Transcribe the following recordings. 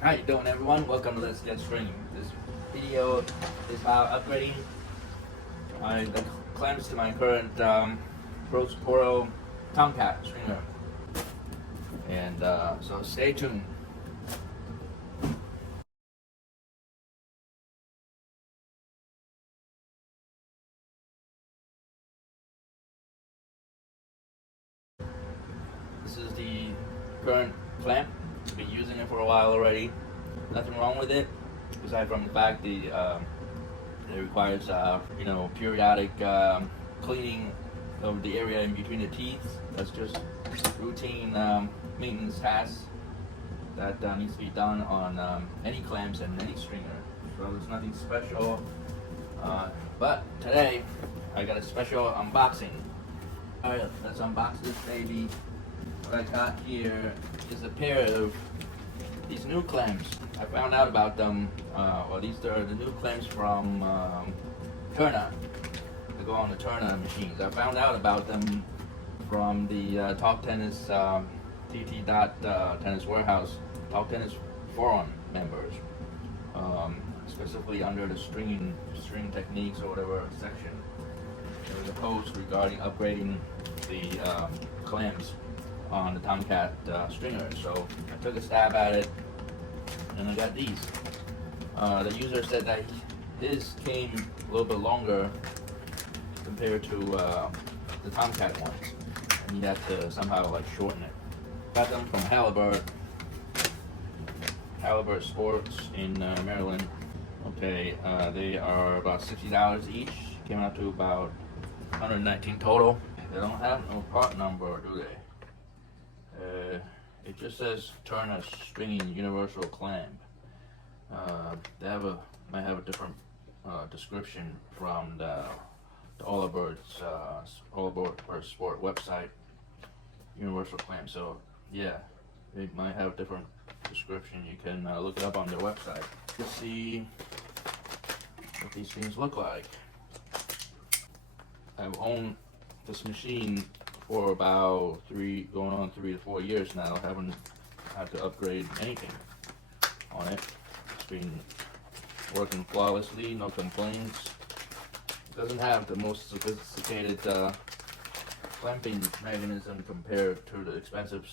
How you doing, everyone? Welcome to Let's Get String. This video is about upgrading the clamps to my current Pro Tomcat stringer. And so stay tuned. This is the current clamp. I've been using it for a while already. Nothing wrong with it, aside from the fact it requires periodic cleaning of the area in between the teeth. That's just routine maintenance tasks that needs to be done on any clamps and any stringer. So there's nothing special. But today I got a special unboxing. Alright, let's unbox this baby. What I got here is a pair of these new clamps. I found out about them. These are the new clamps from Tourna. They go on the Tourna machines. I found out about them from the Talk Tennis TT Tennis Warehouse Talk Tennis forum members, specifically under the string techniques or whatever section. There was a post regarding upgrading the clamps on the Tomcat stringer, so I took a stab at it and I got these. The user said that his came a little bit longer compared to the Tomcat ones, and he had to somehow like shorten it. Got them from Halibert Sports in Maryland. Okay, they are about $60 each. Came out to about 119 total. They don't have no part number, do they? It just says Tourna stringing universal clamp. They might have a different description from the Halibert Sport website. Universal clamp. So yeah, it might have a different description. You can look it up on their website to see what these things look like. I've owned this machine for about going on 3 to 4 years now. I haven't had to upgrade anything on it. It's been working flawlessly, no complaints. It doesn't have the most sophisticated clamping mechanism compared to the expensive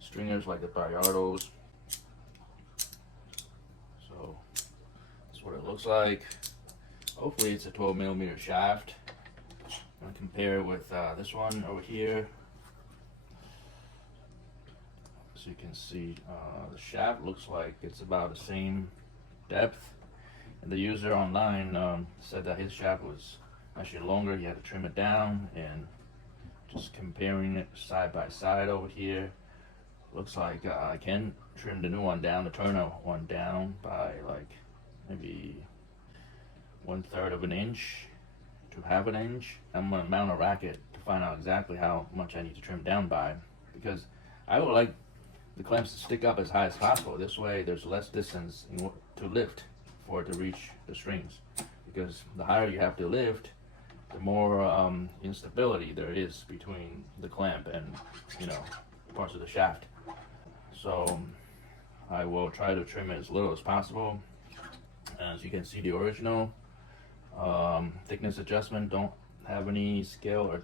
stringers like the Bayardos. So that's what it looks like. Hopefully it's a 12mm shaft. I'm gonna compare it with this one over here. So you can see the shaft looks like it's about the same depth, and the user online said that his shaft was actually longer. He had to trim it down, and just comparing it side by side over here, looks like I can trim the new one down, the Tourna one down by like maybe 1/3 of an inch to half an inch. I'm gonna mount a racket to find out exactly how much I need to trim down by, because I would like the clamps to stick up as high as possible. This way there's less distance to lift for it to reach the strings, because the higher you have to lift, the more instability there is between the clamp and parts of the shaft. So I will try to trim it as little as possible. As you can see, the original thickness adjustment don't have any scale or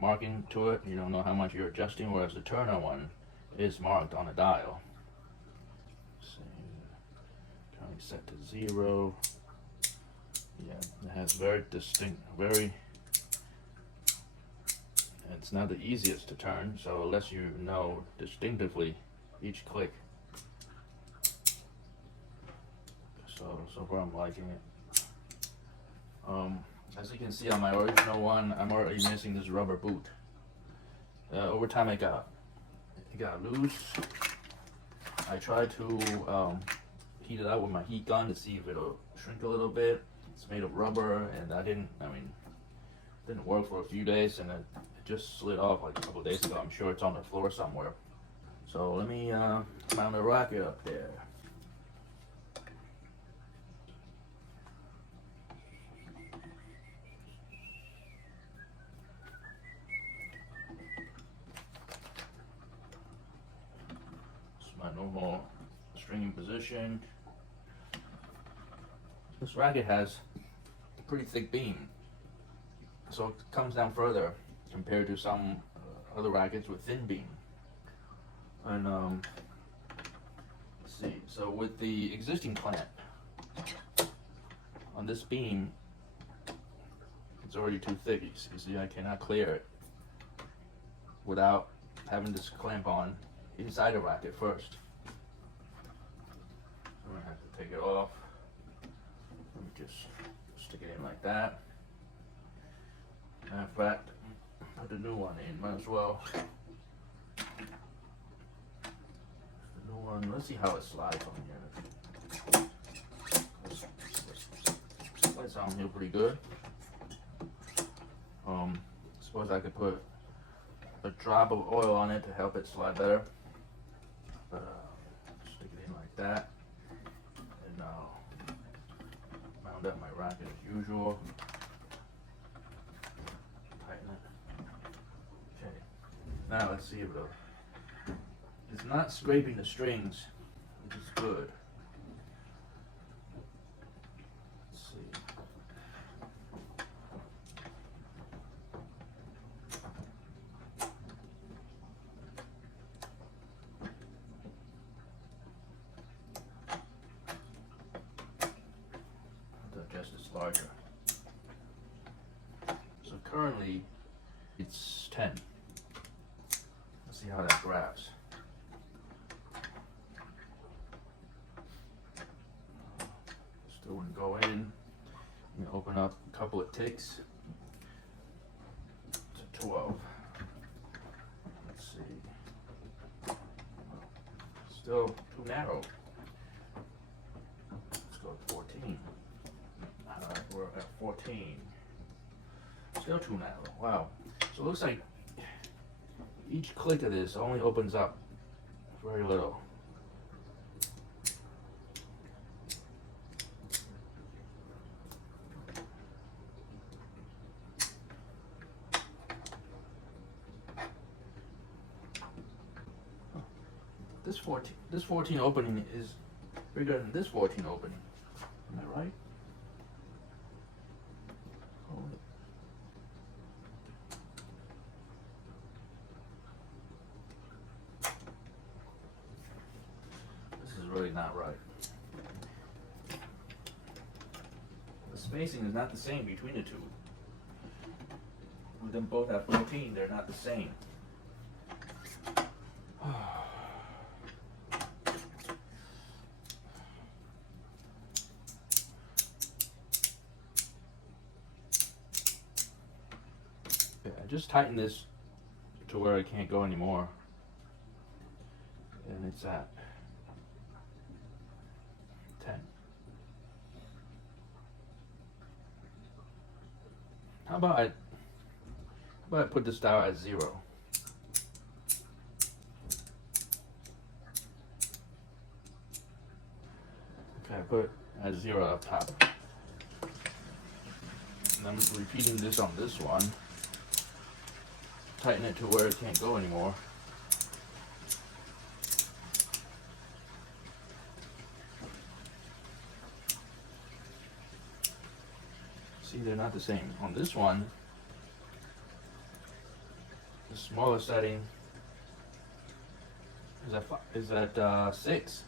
marking to it. You don't know how much you're adjusting, whereas the Tourna one is marked on a dial. Let's see, currently set to 0. Yeah, it has very distinct, it's not the easiest to turn, so unless you know distinctively each click. So far I'm liking it. As you can see on my original one, I'm already missing this rubber boot. Over time it got loose. I tried to heat it up with my heat gun to see if it'll shrink a little bit. It's made of rubber, and it didn't work for a few days, and it just slid off like a couple days ago. I'm sure it's on the floor somewhere. So let me mount a racket up there. It's my normal string swinging position. This racket has a pretty thick beam, so it comes down further compared to some other rackets with thin beam. And let's see, so with the existing clamp on this beam, it's already too thick. You see, I cannot clear it without having this clamp on inside the racket first. I'm gonna have to take it off. Let me just stick it in like that. Matter of fact, put the new one in, might as well. The new one, let's see how it slides on here. Slides on here pretty good. Suppose I could put a drop of oil on it to help it slide better. Stick it in like that, and now mount up my racket as usual. Tighten it. Okay. Now let's see if it's not scraping the strings, which is good. Let's see. Larger. So currently it's 10. Let's see how that grabs. Still wouldn't go in. You open up a couple of ticks to 12. Let's see. Still too narrow. Let's go to 14. We're at 14. Still too narrow. Wow. So it looks like each click of this only opens up very little. This 14 opening is bigger than this 14 opening. Am I right? Really not right. The spacing is not the same between the two. With them both at 14, they're not the same. Okay, I just tighten this to where I can't go anymore, and it's at 10. How about I put this dial at 0? Okay, I put at 0 up top. And I'm repeating this on this one. Tighten it to where it can't go anymore. See, they're not the same. On this one, the smaller setting is at 6,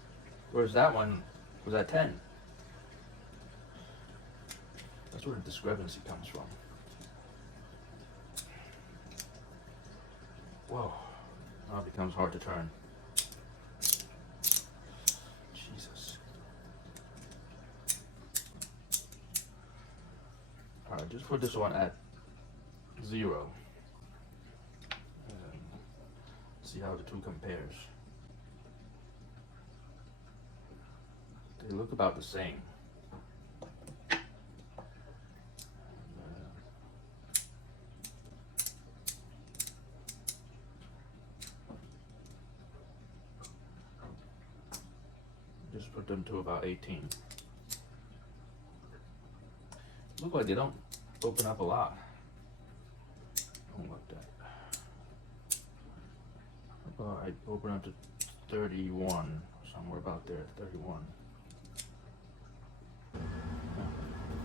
whereas that one was at 10. That's where the discrepancy comes from. Whoa, now it becomes hard to turn. Jesus. Alright, just put this one at 0. And see how the two compares. They look about the same. Just put them to about 18. Look like they don't open up a lot. Don't like that. I open up to 31 or somewhere about there, 31.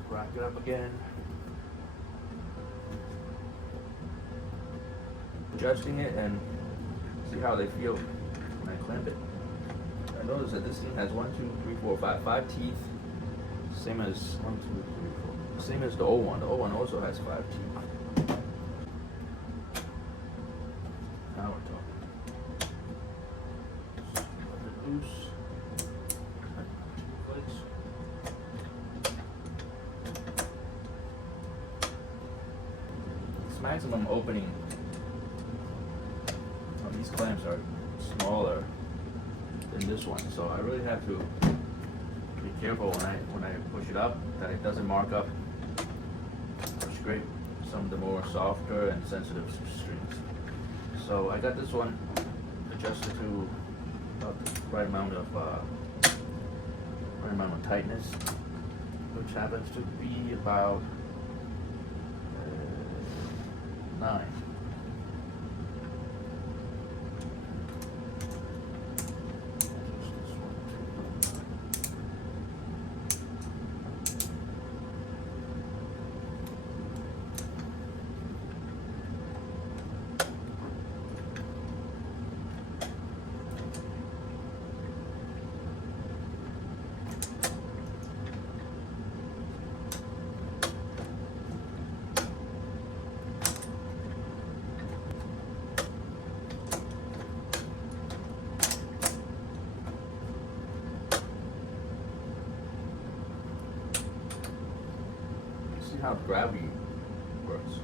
Rack it up again. Adjusting it and see how they feel when I clamp it. I noticed that this thing has 1, 2, 3, 4, 5 teeth. Same as 1, 2, 3, 4. Same as the old one. The old one also has 5 teeth. Now we're talking. Let it loose. This maximum opening of these clamps are smaller than this one, so I really have to be careful when I push it up that it doesn't mark up or scrape some of the more softer and sensitive strings. So I got this one adjusted to about the right amount of tightness, which happens to be about 9. See how gravity works.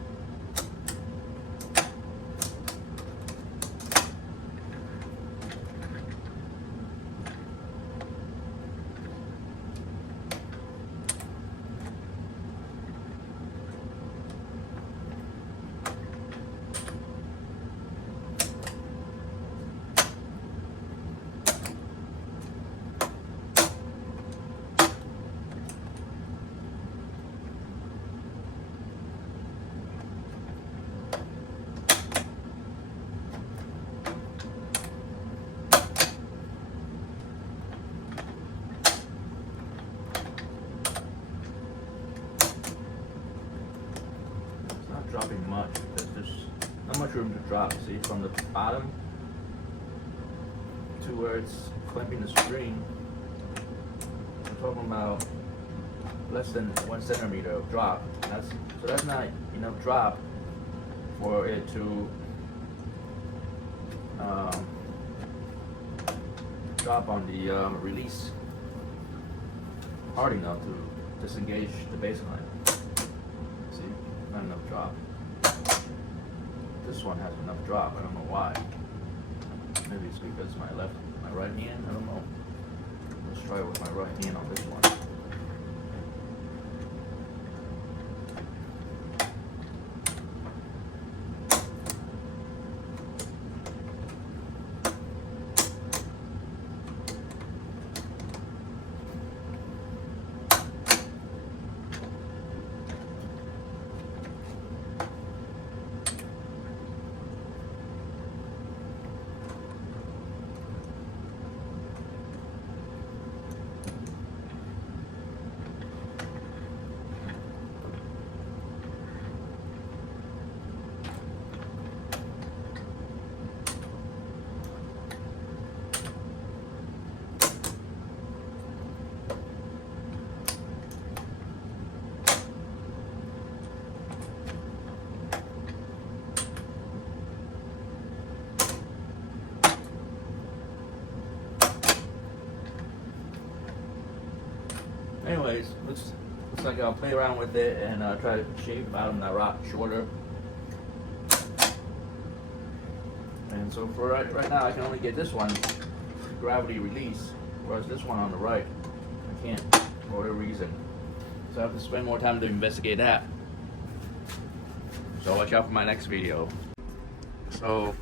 Dropping much because there's not much room to drop. See, from the bottom to where it's clamping the string, I'm talking about less than 1 centimeter of drop. So that's not enough drop for it to drop on the release hard enough to disengage the baseline. See, not enough drop. This one has enough drop. I don't know why. Maybe it's because my right hand. I don't know. Let's try it with my right hand on this one. Anyways, looks like I'll play around with it and try to shape the bottom of that rock shorter. And so for right now, I can only get this one gravity release, whereas this one on the right, I can't for whatever reason. So I have to spend more time to investigate that. So watch out for my next video. So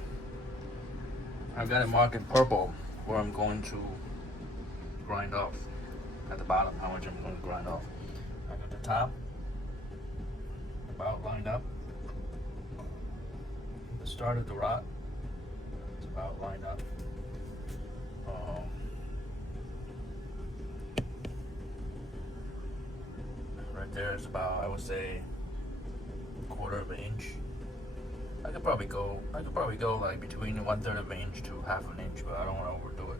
I've got it marked in purple where I'm going to grind off. At the bottom, how much I'm going to grind off. I got the top about lined up. The start of the rod, it's about lined up. right there is about, I would say, 1/4 of an inch. I could probably go like between 1/3 of an inch to 1/2 an inch, but I don't want to overdo it.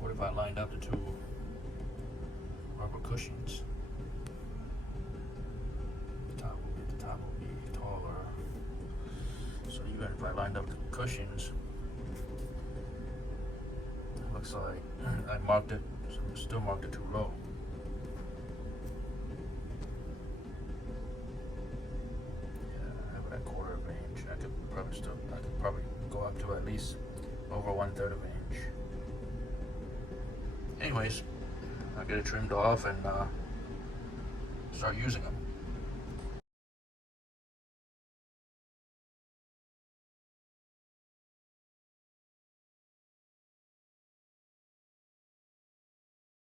What if I lined up the two rubber cushions? The top will be taller. So even if I lined up the cushions, it looks like I marked it, still marked it too low. I could probably go up to at least over 1/3 of an inch. Anyways, I'll get it trimmed off and start using them.